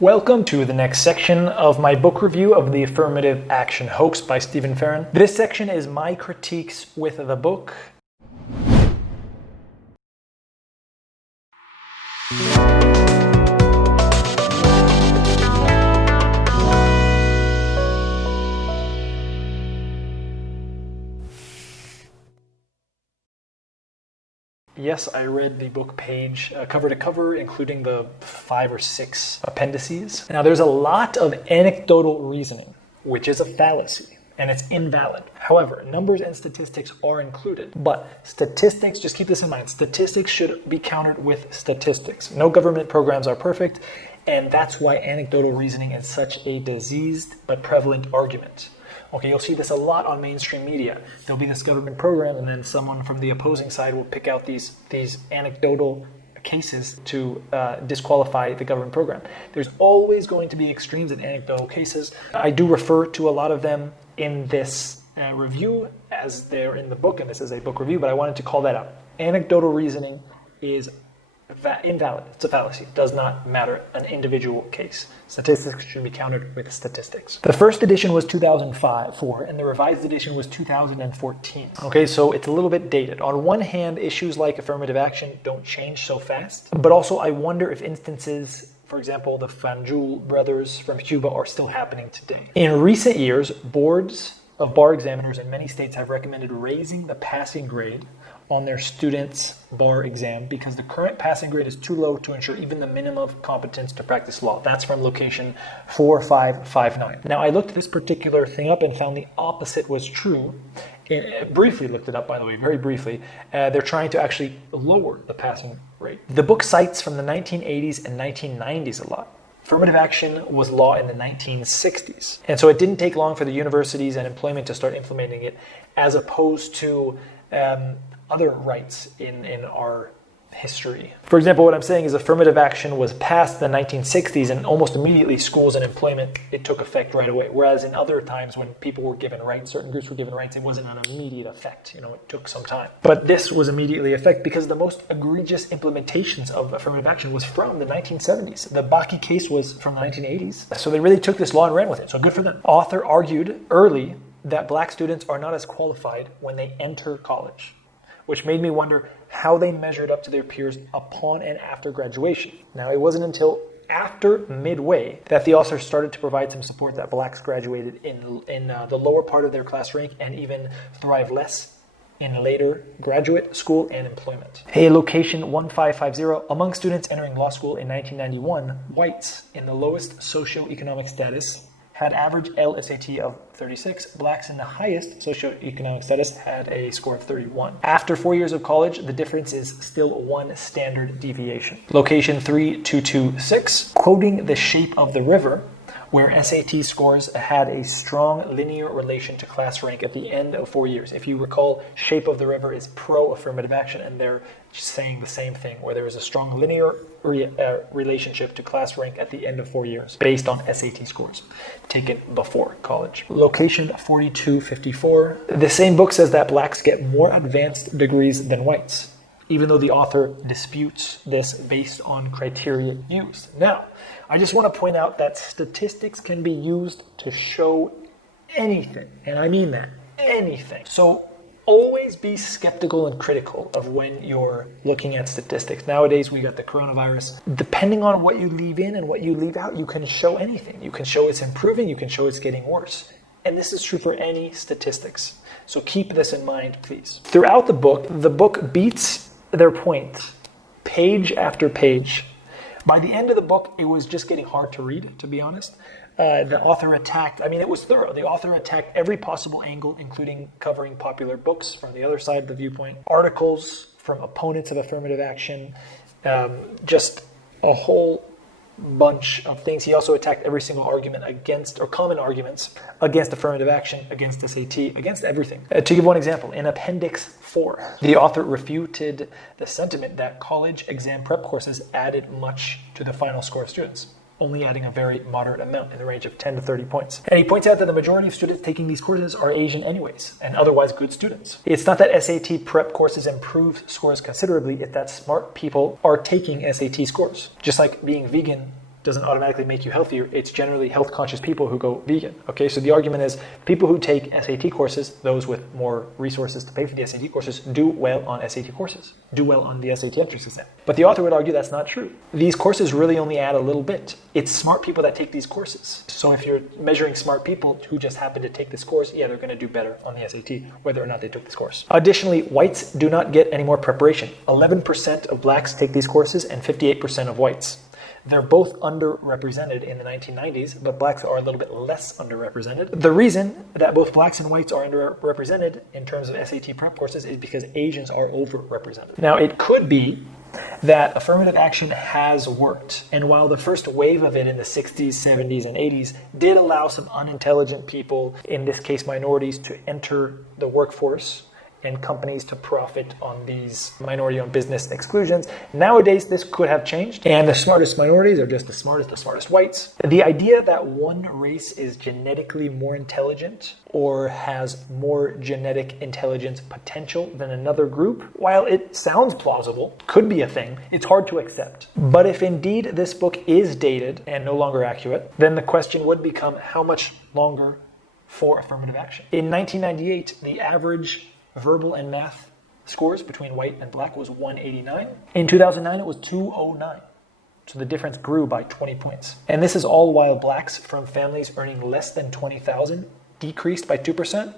Welcome to the next section of my book review of the Affirmative Action Hoax by Farron. This section is my critiques with the book. Yes, I read the book page cover to cover, including the 5 or 6 appendices. Now, there's a lot of anecdotal reasoning, which is a fallacy, and it's invalid. However, numbers and statistics are included, but statistics, just keep this in mind, statistics should be countered with statistics. No government programs are perfect, and that's why anecdotal reasoning is such a diseased but prevalent argument. Okay, you'll see this a lot on mainstream media. There'll be this government program, and then someone from the opposing side will pick out these anecdotal cases to disqualify the government program. There's always going to be extremes in anecdotal cases. I do refer to a lot of them in this review as they're in the book, and this is a book review, but I wanted to call that out. Anecdotal reasoning is invalid. It's a fallacy. It does not matter an individual case. Statistics should be countered with statistics. The first edition was 2004, and the revised edition was 2014. Okay, so it's a little bit dated. On one hand, issues like affirmative action don't change so fast, but also I wonder if instances, for example, the Fanjul brothers from Cuba, are still happening today. In recent years, boards of bar examiners in many states have recommended raising the passing grade on their students' bar exam because the current passing grade is too low to ensure even the minimum of competence to practice law. That's from location 4559. Now, I looked this particular thing up and found the opposite was true. Briefly looked it up, by the way, very briefly. They're trying to actually lower the passing rate. The book cites from the 1980s and 1990s a lot. Affirmative action was law in the 1960s. And so it didn't take long for the universities and employment to start implementing it, as opposed to other rights in our history. For example, what I'm saying is affirmative action was passed in the 1960s, and almost immediately schools and employment, it took effect right away. Whereas in other times when people were given rights, certain groups were given rights, it wasn't an immediate effect. It took some time. But this was immediately effect because the most egregious implementations of affirmative action was from the 1970s. The Baki case was from the 1980s. So they really took this law and ran with it. So good for them. Author argued early that black students are not as qualified when they enter college, which made me wonder how they measured up to their peers upon and after graduation. Now, it wasn't until after midway that the author started to provide some support that blacks graduated in the lower part of their class rank and even thrive less in later graduate school and employment. Hey, location 1550, among students entering law school in 1991, whites in the lowest socioeconomic status had average LSAT of 36. Blacks in the highest socioeconomic status had a score of 31. After 4 years of college, the difference is still 1 standard deviation. Location 3226, quoting The Shape of the River, where SAT scores had a strong linear relation to class rank at the end of 4 years. If you recall, Shape of the River is pro-affirmative action, and they're saying the same thing, where there is a strong linear relationship to class rank at the end of 4 years, based on SAT scores taken before college. Location 4254. The same book says that blacks get more advanced degrees than whites, even though the author disputes this based on criteria used. Now, I just want to point out that statistics can be used to show anything, and I mean that, anything. So always be skeptical and critical of when you're looking at statistics. Nowadays, we got the coronavirus. Depending on what you leave in and what you leave out, you can show anything. You can show it's improving, you can show it's getting worse. And this is true for any statistics. So keep this in mind, please. Throughout the book beats their point page after page. By the end of the book, it was just getting hard to read, to be honest. The author attacked, it was thorough. The author attacked every possible angle, including covering popular books from the other side of the viewpoint, articles from opponents of affirmative action, just a whole bunch of things. He also attacked every single argument against, or common arguments against affirmative action, against SAT, against everything. To give one example, in Appendix 4, the author refuted the sentiment that college exam prep courses added much to the final score of students, only adding a very moderate amount in the range of 10 to 30 points. And he points out that the majority of students taking these courses are Asian anyways, and otherwise good students. It's not that SAT prep courses improve scores considerably, it's that smart people are taking SAT scores. Just like being vegan doesn't automatically make you healthier. It's generally health conscious people who go vegan. Okay, so the argument is people who take SAT courses, those with more resources to pay for the SAT courses, do well on SAT courses, do well on the SAT entrance exam. But the author would argue that's not true. These courses really only add a little bit. It's smart people that take these courses. So if you're measuring smart people who just happen to take this course, yeah, they're going to do better on the SAT, whether or not they took this course. Additionally, whites do not get any more preparation. 11% of blacks take these courses and 58% of whites. They're both underrepresented in the 1990s, but blacks are a little bit less underrepresented. The reason that both blacks and whites are underrepresented in terms of SAT prep courses is because Asians are overrepresented. Now, it could be that affirmative action has worked. And while the first wave of it in the 60s, 70s, and 80s did allow some unintelligent people, in this case minorities, to enter the workforce and companies to profit on these minority-owned business exclusions. Nowadays, this could have changed, and the smartest minorities are just the smartest whites. The idea that one race is genetically more intelligent or has more genetic intelligence potential than another group, while it sounds plausible, could be a thing, it's hard to accept. But if indeed this book is dated and no longer accurate, then the question would become how much longer for affirmative action. In 1998, the average verbal and math scores between white and black was 189. In 2009, it was 209. So the difference grew by 20 points. And this is all while blacks from families earning less than 20,000 decreased by 2%,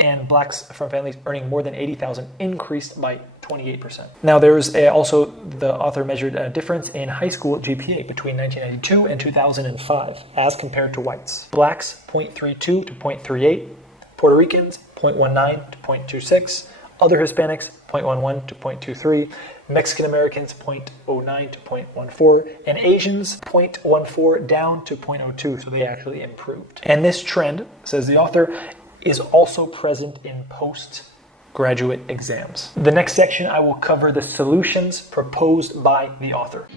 and blacks from families earning more than 80,000 increased by 28%. Now there's also, the author measured a difference in high school GPA between 1992 and 2005 as compared to whites. Blacks 0.32 to 0.38, Puerto Ricans 0.19 to 0.26, other Hispanics 0.11 to 0.23, Mexican Americans 0.09 to 0.14, and Asians 0.14 down to 0.02, so they actually improved. And this trend, says the author, is also present in postgraduate exams. The next section I will cover the solutions proposed by the author.